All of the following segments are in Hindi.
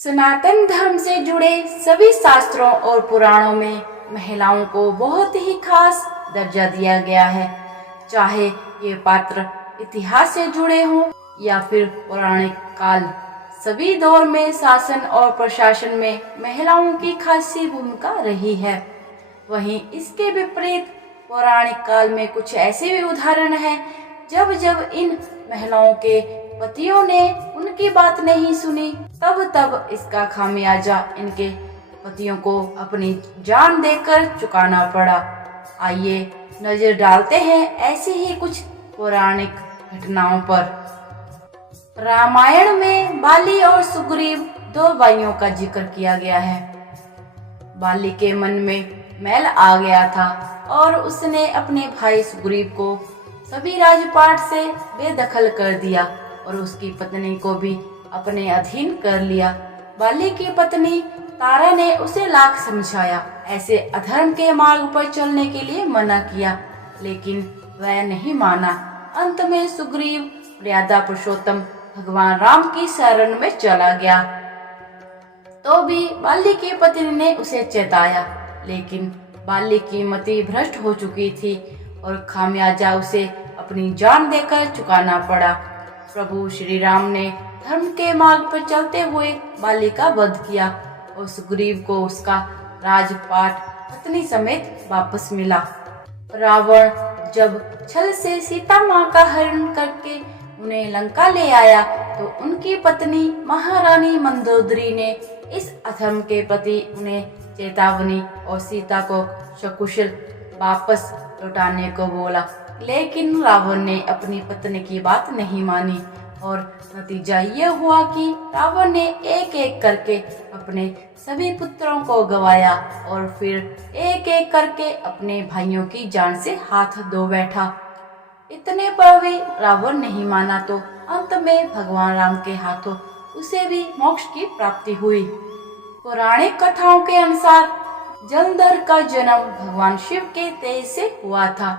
सनातन धर्म से जुड़े सभी शास्त्रों और पुराणों में महिलाओं को बहुत ही खास दर्जा दिया गया है। चाहे ये पात्र इतिहास से जुड़े हों या फिर पौराणिक काल, सभी दौर में शासन और प्रशासन में महिलाओं की खासी भूमिका रही है। वहीं इसके विपरीत पौराणिक काल में कुछ ऐसे भी उदाहरण हैं जब जब इन महिलाओं के पतियों ने उनकी बात नहीं सुनी, तब इसका खामियाजा इनके पतियों को अपनी जान देकर चुकाना पड़ा। आइए नजर डालते हैं ऐसी ही कुछ पौराणिक घटनाओं पर। रामायण में बाली और सुग्रीव दो भाइयों का जिक्र किया गया है। बाली के मन में मैल आ गया था और उसने अपने भाई सुग्रीव को सभी राजपाट से बेदखल कर दिया और उसकी पत्नी को भी अपने अधीन कर लिया। बाली की पत्नी तारा ने उसे लाख समझाया, ऐसे अधर्म के मार्ग पर चलने के लिए मना किया, लेकिन वह नहीं माना। अंत में सुग्रीव मर्यादा पुरुषोत्तम भगवान राम की शरण में चला गया। तो भी बाली की पत्नी ने उसे चेताया, लेकिन बाली की मति भ्रष्ट हो चुकी थी और खामियाजा उसे अपनी जान देकर चुकाना पड़ा। प्रभु श्री राम ने धर्म के मार्ग पर चलते हुए बाली का वध किया और सुग्रीव को उसका राजपाट पत्नी समेत वापस मिला। रावण जब छल से सीता माँ का हरण करके उन्हें लंका ले आया तो उनकी पत्नी महारानी मंदोदरी ने इस अधर्म के प्रति उन्हें चेतावनी और सीता को सकुशल वापस लौटाने को बोला, लेकिन रावण ने अपनी पत्नी की बात नहीं मानी और नतीजा ये हुआ कि रावण ने एक एक करके अपने सभी पुत्रों को गंवाया और फिर एक एक करके अपने भाइयों की जान से हाथ धो बैठा। इतने पर भी रावण नहीं माना तो अंत में भगवान राम के हाथों उसे भी मोक्ष की प्राप्ति हुई। पौराणिक कथाओं के अनुसार जलंधर का जन्म भगवान शिव के तेज से हुआ था।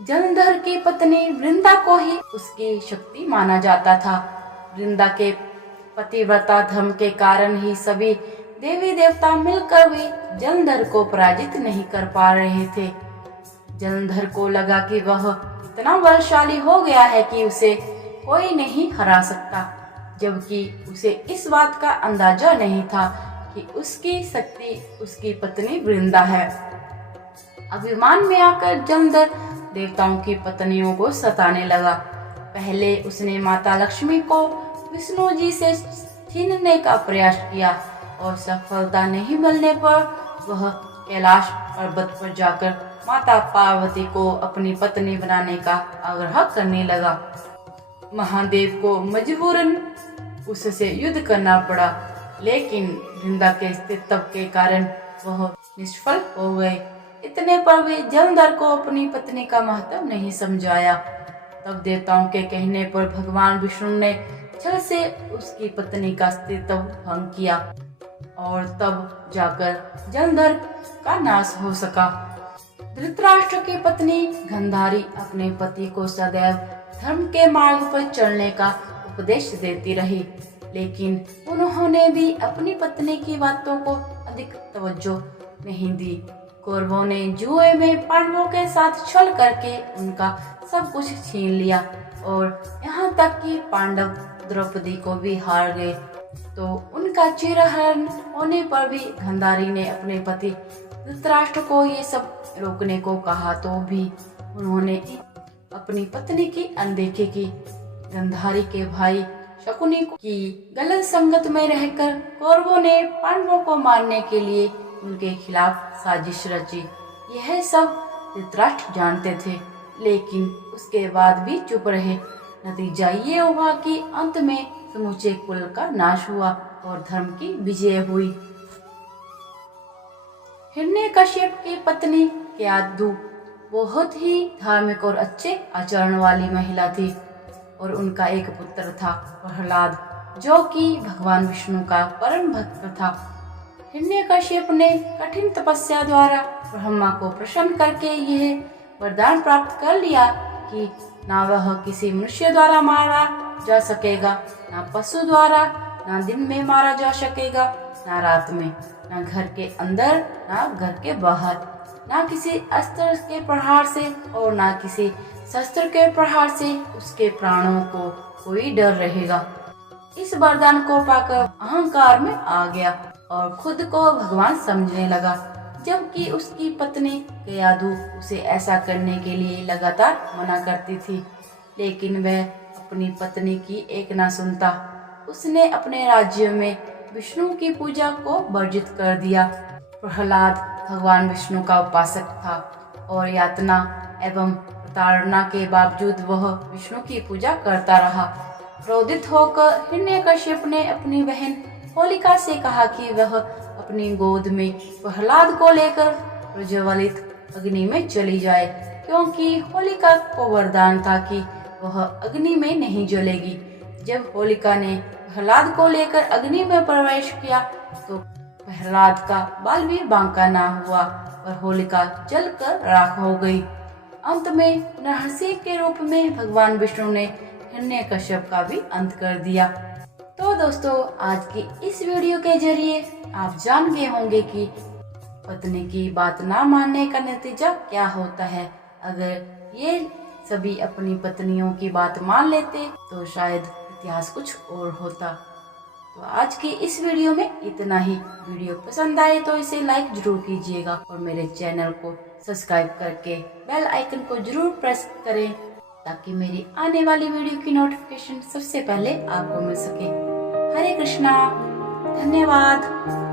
जलंधर की पत्नी वृंदा को ही उसकी शक्ति माना जाता था। वृंदा के पतिव्रता धर्म के कारण ही सभी देवी देवता मिलकर भी जलंधर को पराजित नहीं कर पा रहे थे। जलंधर को लगा कि वह इतना बलशाली हो गया है कि उसे कोई नहीं हरा सकता, जबकि उसे इस बात का अंदाजा नहीं था कि उसकी शक्ति उसकी पत्नी वृंदा है। अभिमान में आकर जलंधर देवताओं की पत्नियों को सताने लगा। पहले उसने माता लक्ष्मी को विष्णु जी से छीनने का प्रयास किया और सफलता नहीं मिलने पर वह कैलाश पर्वत पर जाकर माता पार्वती को अपनी पत्नी बनाने का आग्रह करने लगा। महादेव को मजबूरन उससे युद्ध करना पड़ा, लेकिन वृंदा के अस्तित्व के कारण वह निष्फल हो गए। इतने पर भी जलंधर को अपनी पत्नी का महत्व नहीं समझाया। तब देवताओं के कहने पर भगवान विष्णु ने छल से उसकी पत्नी का अस्तित्व भंग किया और तब जाकर जलंधर का नाश हो सका। धृतराष्ट्र की पत्नी गांधारी अपने पति को सदैव धर्म के मार्ग पर चलने का उपदेश देती रही, लेकिन उन्होंने भी अपनी पत्नी की बातों को अधिक तवज्जो नहीं दी। कौरवों ने जुए में पांडवों के साथ छल करके उनका सब कुछ छीन लिया और यहाँ तक कि पांडव द्रौपदी को भी हार गए। तो उनका चिरहरण होने पर भी गांधारी ने अपने पति धृतराष्ट्र को ये सब रोकने को कहा, तो भी उन्होंने अपनी पत्नी की अनदेखी की। गांधारी के भाई शकुनी की गलत संगत में रहकर कौरवों ने पांडवों को मारने के लिए उनके खिलाफ साजिश रची। यह सब धृतराष्ट्र जानते थे, लेकिन उसके बाद भी चुप रहे। नतीजा ये हुआ कि अंत में समूचे कुल का नाश हुआ और धर्म की विजय हुई। हिरण्यकश्यप की पत्नी केतु बहुत ही धार्मिक और अच्छे आचरण वाली महिला थी और उनका एक पुत्र था प्रहलाद, जो कि भगवान विष्णु का परम भक्त था। हिरण्यकश्यप ने कठिन तपस्या द्वारा ब्रह्मा को प्रसन्न करके यह वरदान प्राप्त कर लिया कि ना वह किसी मनुष्य द्वारा मारा जा सकेगा, ना पशु द्वारा, ना दिन में मारा जा सकेगा, ना रात में, ना घर के अंदर, ना घर के बाहर, ना किसी अस्त्र के प्रहार से और ना किसी शस्त्र के प्रहार से उसके प्राणों को कोई डर रहेगा। इस वरदान को पाकर अहंकार में आ गया और खुद को भगवान समझने लगा, जबकि उसकी पत्नी केयाधु उसे ऐसा करने के लिए लगातार मना करती थी, लेकिन वह अपनी पत्नी की एक ना सुनता। उसने अपने राज्य में विष्णु की पूजा को वर्जित कर दिया। प्रहलाद भगवान विष्णु का उपासक था और यातना एवं प्रताड़ना के बावजूद वह विष्णु की पूजा करता रहा। क्रोधित होकर हिरण्यकश्यप ने अपनी बहन होलिका से कहा कि वह अपनी गोद में प्रहलाद को लेकर प्रज्वलित अग्नि में चली जाए, क्योंकि होलिका को वरदान था कि वह अग्नि में नहीं जलेगी। जब होलिका ने प्रहलाद को लेकर अग्नि में प्रवेश किया तो प्रहलाद का बाल भी बांका ना हुआ और होलिका जलकर राख हो गई। अंत में नरसिंह के रूप में भगवान विष्णु ने हिरण्यकश्यप का भी अंत कर दिया। तो दोस्तों, आज की इस वीडियो के जरिए आप जान गए होंगे कि पत्नी की बात ना मानने का नतीजा क्या होता है। अगर ये सभी अपनी पत्नियों की बात मान लेते तो शायद इतिहास कुछ और होता। तो आज की इस वीडियो में इतना ही। वीडियो पसंद आए तो इसे लाइक जरूर कीजिएगा और मेरे चैनल को सब्सक्राइब करके बेल आइकन को जरूर प्रेस करें, ताकि मेरी आने वाली वीडियो की नोटिफिकेशन सबसे पहले आपको मिल सके। हरे कृष्णा, धन्यवाद।